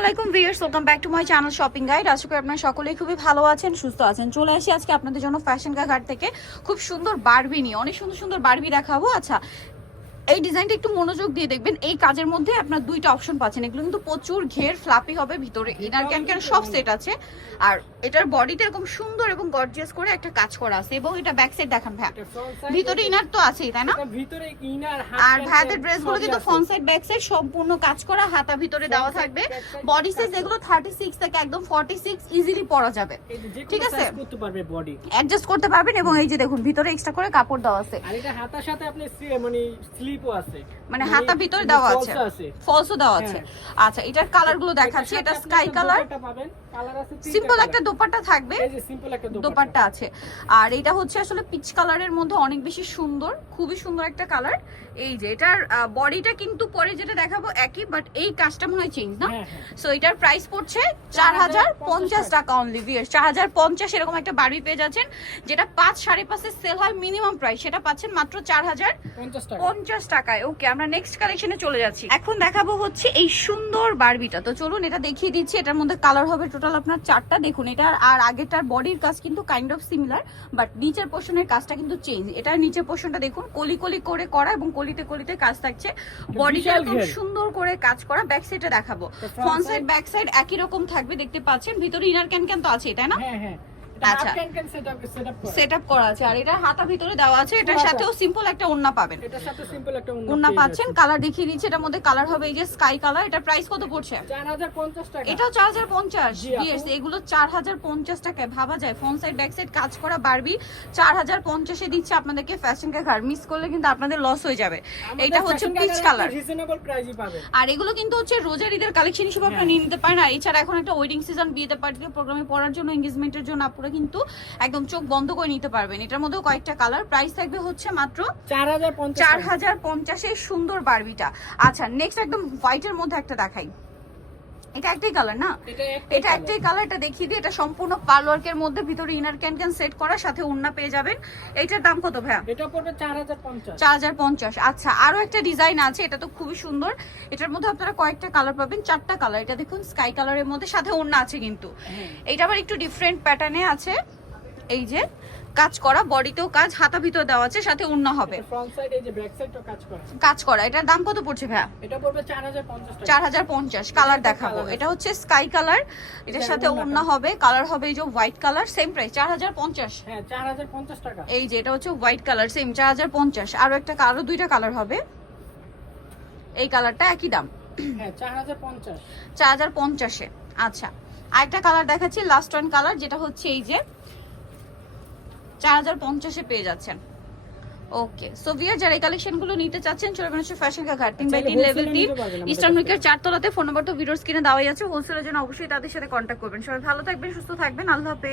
আলাইকুম viewers welcome back to my channel shopping guide আশা করি আপনারা সকলেই খুবই ভালো আছেন, সুস্থ আছেন। চলে আসি আজকে আপনাদের জন্য ফ্যাশন কাঘাট থেকে। খুব সুন্দর বারবি নিয়ে, অনেক সুন্দর সুন্দর বারবি দেখাবো। আচ্ছা এই ডিজাইনটা একটু মনোযোগ দিয়ে দেখবেন এই কাজের মধ্যে আপনার দুইটা অপশন পাচ্ছেন। এগুলো কিন্তু প্রচুর ঘের ফ্লাপি হবে ভিতরে ইনার ক্যান ক্যান সব সেট আছে। আর এটার বডিটা এরকম সুন্দর এবং গর্জিয়াস করে একটা কাজ করা আছে এবং এটা ব্যাক সাইড দেখান ভাই ভিতরে ইনার তো আছেই তাই না? ভিতরে ইনার আর ভাইয়াদের ড্রেসগুলো কিন্তু ফ্রন্ট সাইড ব্যাক সাইড সম্পূর্ণ কাজ করা হাতা ভিতরে দেওয়া থাকবে। বডি সাইজ এগুলো 36 থেকে একদম 46 ইজিলি পরা যাবে। ঠিক আছে? করতে পারবে বডি অ্যাডজাস্ট করতে পারবেন এবং এই যে দেখুন ভিতরে এক্সট্রা করে কাপড় দেওয়া আছে। আর এটা হাতার সাথে আপনি মানে স্লিপও আছে। মানে হাতা ভিতরে দেওয়া আছে। ফলসও দেওয়া আছে। আচ্ছা এটার কালারগুলো দেখাচ্ছি। এটা স্কাই কালার পাবেন। Simple colour। একটা দোপাট্টা থাকবে। এই যে সিম্পল একটা দোপাট্টা। দোপাট্টা আছে। আর এটা হচ্ছে আসলে পিচ কালারের মধ্যে অনেক বেশি সুন্দর খুবই সুন্দর একটা কালার এই যে এটার বডিটা কিন্তু পরে যেটা দেখাবো একই বাট এই কাজটা মনে হয় চেঞ্জ না? হ্যাঁ, হ্যাঁ। সো এটার প্রাইস পড়ছে চার হাজার পঞ্চাশ টাকা অনলি ভিয়ার চার হাজার পঞ্চাশ এরকম একটা বাড়ি পেয়ে যাচ্ছেন যেটা পাঁচ সাড়ে পাঁচে সেল হয় মিনিমাম প্রাইস সেটা পাচ্ছেন মাত্র চার হাজার পঞ্চাশ টাকায়। ওকে আমরা নেক্সট কালেকশনে চলে যাচ্ছি। এখন দেখাবো হচ্ছে এই সুন্দর বারবিটা তো চলুন এটা দেখিয়ে দিচ্ছি এটার মধ্যে কালার হবে টোটাল আপনার চারটা দেখুন এটা আর আগেরটার বডির কাজ কিন্তু কাইন্ড অফ সিমিলার বাট নিচের পোর্শনের কাজটা কিন্তু চেঞ্জ এটার নিচের পোর্শনটা দেখুন কলি কলি করে করা এবং কলিতে কলিতে কাজ থাকছে। বডিটা একদম সুন্দর করে কাজ করা ব্যাক সাইডে দেখাবো। ফ্রন্ট সাইড ব্যাক সাইড একই রকম থাকবে দেখতে পাচ্ছেন? ভিতরে ইনার ক্যান ক্যান তো আছে তাই না? হ্যাঁ হ্যাঁ। আচ্ছা। সেট আপ করা। আছে। আর এটা হাতা ভিতরে দেওয়া আছে। এটার সাথেও সিম্পল একটা ওড়না পাবেন। এটার সাথে সিম্পল একটা ওড়না পাচ্ছেন। কালার দেখিয়ে দিচ্ছি। এটার মধ্যে কালার হবে এই যে স্কাই কালার এটা প্রাইস কত পড়ছে? 4050 টাকা। এটাও চার হাজার পঞ্চাশ। জি, আপু। বিএস এগুলো চার হাজার পঞ্চাশ টাকায়। ভাবা যায়। ফ্রন্ট সাইড ব্যাক সাইড কাজ করা বারবি চার হাজার পঞ্চাশে দিচ্ছে আপনাদেরকে ফ্যাশন কে ঘর মিস করলে কিন্তু আপনাদের লস হয়ে যাবে। এটা হচ্ছে পিচ কালার রিজনেবল প্রাইসই পাবেন। আর এগুলো কিন্তু হচ্ছে রোজার ঈদের কালেকশন হিসেবে আপনারা নিয়ে নিতে পারেন। আর এছাড়া এখন একটা ওয়েডিং সিজন বিয়েতে পার্টিতে প্রোগ্রামে পড়ার জন্য এঙ্গেজমেন্টের জন্য আপনারা কিন্তু একদম চোখ বন্ধ করে নিতে পারবেন। এটার মধ্যেও কয়েকটা কালার প্রাইস থাকবে হচ্ছে মাত্র 4050 চার হাজার পঞ্চাশের সুন্দর বারবিটা আচ্ছা নেক্সট একদম হোয়াইটের মধ্যে একটা দেখাই। এটা একটাই কালার না? এটা একটাই কালার এটা দেখিয়ে দিই এটা সম্পূর্ণ পার্লওয়ার্কের মধ্যে ভিতরে ইনার ক্যান ক্যান সেট করা সাথে ওড়না পেয়ে যাবেন। এইটার দাম কত ভাইয়া? এটা পড়বে 4050 চার হাজার পঞ্চাশ। আচ্ছা আরও একটা ডিজাইন আছে এটা তো খুবই সুন্দর। এটার মধ্যে আপনারা কয়েকটা কালার পাবেন চারটা কালার এটা দেখুন স্কাই কালারের মধ্যে সাথে ওড়না আছে কিন্তু। হ্যাঁ। এটা আবার একটু ডিফারেন্ট প্যাটার্নে আছে। এই যে কাজ করা বডিতেও কাজ হাতা ভিতর দেওয়া আছে সাথে ওড়না হবে। কাজ করা। এটার দাম কত পড়ছে ভাইয়া? এটা পড়বে 4050 চার হাজার পঞ্চাশ কালার দেখাবো। এটা হচ্ছে স্কাই কালার এটার সাথে ওড়না হবে কালার হবে এই যে হোয়াইট কালার সেম প্রাইস চার হাজার পঞ্চাশ। হ্যাঁ 4050 টাকা। এই যে এটা হচ্ছে হোয়াইট কালার সেম চার হাজার পঞ্চাশ। আরও একটা আরও দুইটা কালার হবে। এই কালারটা একই দাম। হ্যাঁ 4050 চার হাজার পঞ্চাশে। আচ্ছা আরেকটা কালার দেখাচ্ছি লাস্ট ওয়ান কালার যেটা হচ্ছে এই যে চার হাজার পঞ্চাশে পেয়ে যাচ্ছেন। ওকে সো ভিয়ার যারা এই কালেকশনগুলো নিতে চাচ্ছেন হচ্ছে ফ্যাশন কা ঘাট তিন বাই তিন লেভেল তিন। ইস্টার্ন উইকের চারতলাতে ফোন নম্বর তো ভিডিওর স্ক্রিনে দেওয়াই আছে। হোলসেলের জন্য অবশ্যই তাদের সাথে কন্ট্যাক্ট করবেন। সবাই ভালো থাকবেন সুস্থ থাকবেন। আল্লাহ হাফেজ।